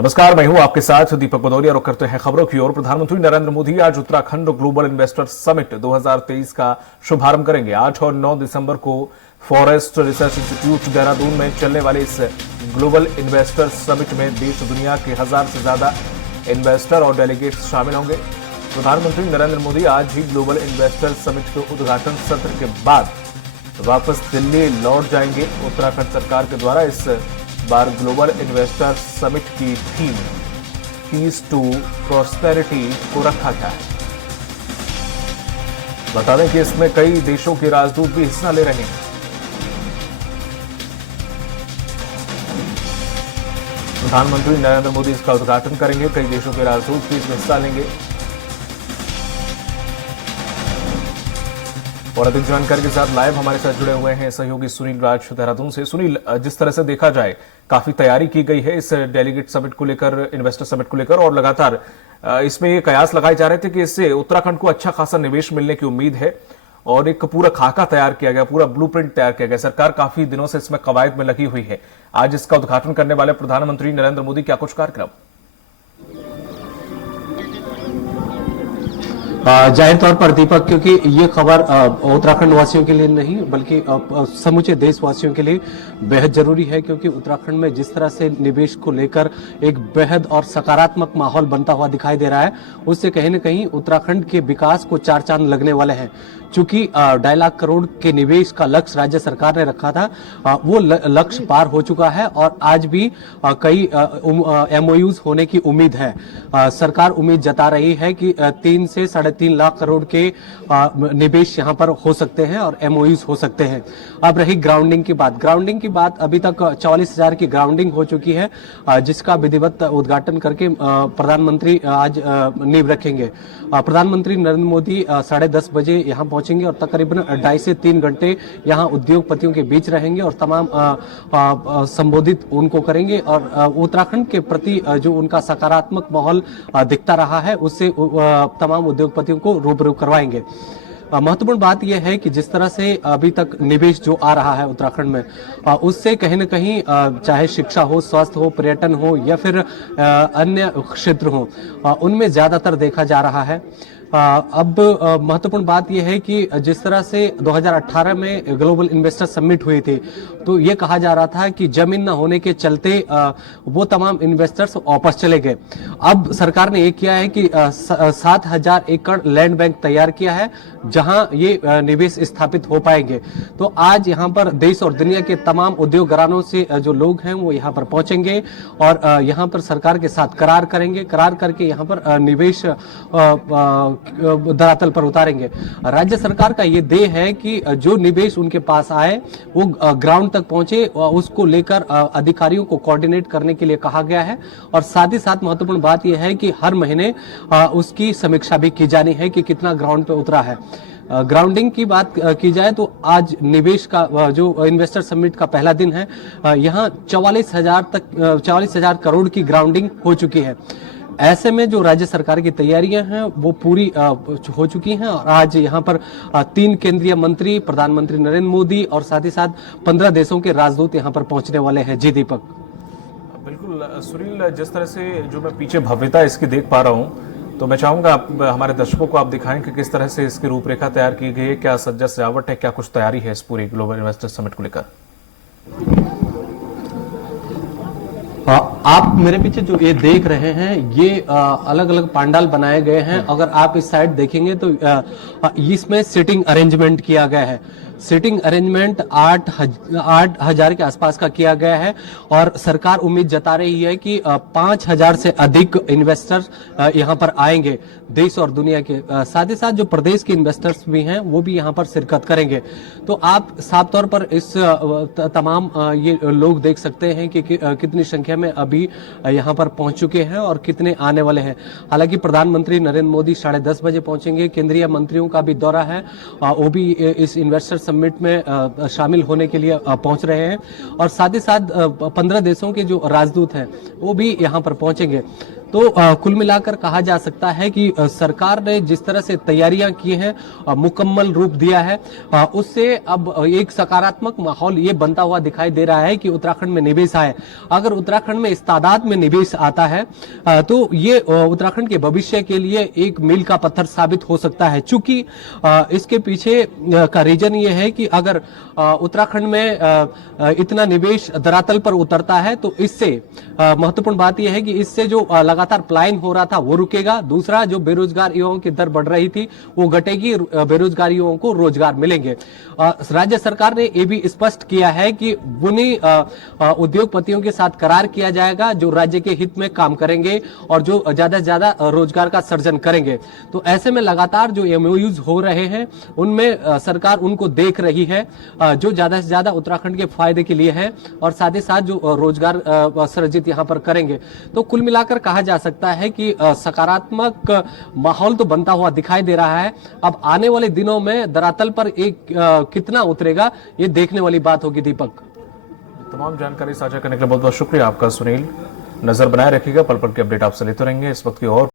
नमस्कार, मैं हूं आपके साथ दीपक बदौलिया। रुक करते हैं खबरों की ओर। प्रधानमंत्री नरेंद्र मोदी आज उत्तराखंड ग्लोबल इन्वेस्टर समिट 2023 का शुभारंभ करेंगे। 8 और 9 दिसंबर को फॉरेस्ट रिसर्च इंस्टीट्यूट देहरादून में चलने वाले इस ग्लोबल इन्वेस्टर समिट में देश दुनिया के 1000 से ज्यादा इन्वेस्टर और डेलीगेट्स शामिल होंगे। प्रधानमंत्री नरेंद्र मोदी आज ही ग्लोबल इन्वेस्टर समिट के उद्घाटन सत्र के बाद वापस दिल्ली लौट जाएंगे। उत्तराखंड सरकार के द्वारा इस बार ग्लोबल इन्वेस्टर समिट की थीम पीस टू प्रॉस्पेरिटी को रखा गया है। बता दें कि इसमें कई देशों के राजदूत भी हिस्सा ले रहे हैं। प्रधानमंत्री नरेंद्र मोदी इसका उद्घाटन करेंगे। कई देशों के राजदूत भी इसमें हिस्सा लेंगे। और अधिक जानकारी के साथ लाइव हमारे साथ जुड़े हुए हैं सहयोगी सुनील राज देहरादून से। सुनील, जिस तरह से देखा जाए काफी तैयारी की गई है इस डेलीगेट समिट को लेकर, इन्वेस्टर समिट को लेकर, और लगातार इसमें ये कयास लगाए जा रहे थे कि इससे उत्तराखंड को अच्छा खासा निवेश मिलने की उम्मीद है और एक पूरा खाका तैयार किया गया, पूरा ब्लूप्रिंट तैयार किया गया। सरकार काफी दिनों से इसमें कवायद में लगी हुई है। आज इसका उद्घाटन करने वाले प्रधानमंत्री नरेंद्र मोदी, क्या कुछ कार्यक्रम? जाहिर तौर पर दीपक, क्योंकि ये खबर उत्तराखंड वासियों के लिए नहीं बल्कि समूचे देशवासियों के लिए बेहद जरूरी है, क्योंकि उत्तराखंड में जिस तरह से निवेश को लेकर एक बेहद और सकारात्मक माहौल बनता हुआ दिखाई दे रहा है, उससे कहीं न कहीं उत्तराखंड के विकास को चार चांद लगने वाले हैं। चूंकि 2.5 लाख करोड़ के निवेश का लक्ष्य राज्य सरकार ने रखा था, वो लक्ष्य पार हो चुका है और आज भी कई एमओयूज होने की उम्मीद है। सरकार उम्मीद जता रही है कि 3 से 3.5 लाख करोड़ के निवेश यहां पर हो सकते हैं और एमओयूज हो सकते हैं। अब रही ग्राउंडिंग की बात, अभी तक 44,000 की ग्राउंडिंग हो चुकी है, जिसका विधिवत उद्घाटन करके प्रधानमंत्री आज नींव रखेंगे। प्रधानमंत्री नरेंद्र मोदी 10:30 बजे यहां पहुंचेंगे और तकरीबन 2.5 से 3 घंटे यहां उद्योगपतियों के बीच रहेंगे और तमाम संबोधित उनको करेंगे और उत्तराखंड के प्रति जो उनका सकारात्मक माहौल दिखता रहा है, उससे तमाम उद्योगपतियों को रूबरू करवाएंगे। महत्वपूर्ण बात यह है कि जिस तरह से अभी तक निवेश जो आ रहा है उत्तराखंड में, उससे कहीं न कहीं चाहे शिक्षा हो, स्वास्थ्य हो, पर्यटन हो या फिर अन्य क्षेत्र हो, उनमें ज्यादातर देखा जा रहा है। अब महत्वपूर्ण बात यह है कि जिस तरह से 2018 में ग्लोबल इन्वेस्टर समिट हुई थी, तो ये कहा जा रहा था कि जमीन न होने के चलते वो तमाम इन्वेस्टर्स वापस चले गए। अब सरकार ने ये किया है कि 7,000 एकड़ लैंड बैंक तैयार किया है जहां ये निवेश स्थापित हो पाएंगे। तो आज यहाँ पर देश और दुनिया के तमाम उद्योग घरानों से जो लोग हैं वो यहाँ पर पहुंचेंगे और यहाँ पर सरकार के साथ करार करेंगे। करार करके यहाँ पर निवेश धरातल पर उतारेंगे। राज्य सरकार का ये ध्येय है कि जो निवेश उनके पास आए वो ग्राउंड तक पहुंचे, उसको लेकर अधिकारियों को कोऑर्डिनेट करने के लिए कहा गया है और साथ ही साथ महत्वपूर्ण बात यह है कि हर महीने उसकी समीक्षा भी की जानी है कि कितना ग्राउंड पे उतरा है। ग्राउंडिंग की बात की जाए तो आज निवेश का जो इन्वेस्टर समिट का पहला दिन है, यहाँ 44,000 करोड़ की ग्राउंडिंग हो चुकी है। ऐसे में जो राज्य सरकार की तैयारियां हैं वो पूरी हो चुकी हैं और आज यहाँ पर 3 केंद्रीय मंत्री, प्रधानमंत्री नरेंद्र मोदी और साथ ही साथ 15 देशों के राजदूत यहाँ पर पहुंचने वाले हैं। जी दीपक। बिल्कुल सुनील, जिस तरह से जो मैं पीछे भव्यता इसकी देख पा रहा हूं, तो मैं चाहूंगा आप हमारे दर्शकों को आप दिखाएं कि किस तरह से इसकी रूपरेखा तैयार की गई है, क्या सज्जा सजावट है, क्या कुछ तैयारी है इस पूरी ग्लोबल इन्वेस्टर समिट को लेकर। आप मेरे पीछे जो ये देख रहे हैं, ये अलग अलग पंडाल बनाए गए हैं। अगर आप इस साइड देखेंगे तो इसमें सीटिंग अरेंजमेंट किया गया है। सीटिंग अरेंजमेंट 8,000 के आसपास का किया गया है और सरकार उम्मीद जता रही है कि 5,000 से अधिक इन्वेस्टर्स यहाँ पर आएंगे देश और दुनिया के। साथ ही साथ जो प्रदेश के इन्वेस्टर्स भी हैं वो भी यहाँ पर शिरकत करेंगे। तो आप साफ तौर पर इस तमाम ये लोग देख सकते हैं कि कितनी संख्या में अभी यहाँ पर पहुंच चुके हैं और कितने आने वाले हैं। हालांकि प्रधानमंत्री नरेंद्र मोदी 10:30 बजे पहुंचेंगे। केंद्रीय मंत्रियों का भी दौरा है, वो भी इस इन्वेस्टर समिट में शामिल होने के लिए पहुंच रहे हैं और साथ ही साथ 15 देशों के जो राजदूत हैं वो भी यहाँ पर पहुंचेंगे। तो कुल मिलाकर कहा जा सकता है कि सरकार ने जिस तरह से तैयारियां की हैं, मुकम्मल रूप दिया है, उससे अब एक सकारात्मक माहौल ये बनता हुआ दिखाई दे रहा है कि उत्तराखंड में निवेश आए। अगर उत्तराखंड में इस तादाद में निवेश आता है तो ये उत्तराखंड के भविष्य के लिए एक मील का पत्थर साबित हो सकता है। चूंकि इसके पीछे का रीजन ये है कि अगर उत्तराखंड में इतना निवेश धरातल पर उतरता है तो इससे महत्वपूर्ण बात यह है कि इससे जो लगातार पलायन हो रहा था वो रुकेगा। दूसरा, जो बेरोजगार युवाओं की दर बढ़ रही थी वो घटेगी, बेरोजगार युवाओं को रोजगार मिलेंगे। राज्य सरकार ने ये भी स्पष्ट किया है कि उन्हीं उद्योगपतियों के साथ करार किया जाएगा जो राज्य के हित में काम करेंगे और जो ज्यादा से ज्यादा रोजगार का सर्जन करेंगे। तो ऐसे में लगातार जो एमओयूज हो रहे हैं उनमें सरकार उनको देख रही है जो ज्यादा से ज्यादा उत्तराखंड के फायदे के लिए है और साथ ही साथ जो रोजगार सृजित यहाँ पर करेंगे। तो कुल मिलाकर कहा जा सकता है कि सकारात्मक माहौल तो बनता हुआ दिखाई दे रहा है। अब आने वाले दिनों में धरातल पर एक कितना उतरेगा ये देखने वाली बात होगी। दीपक, तमाम जानकारी साझा करने के लिए बहुत बहुत शुक्रिया आपका सुनील। नजर बनाए रखिएगा, पल पल की अपडेट आपसे लेते रहेंगे। इस वक्त की और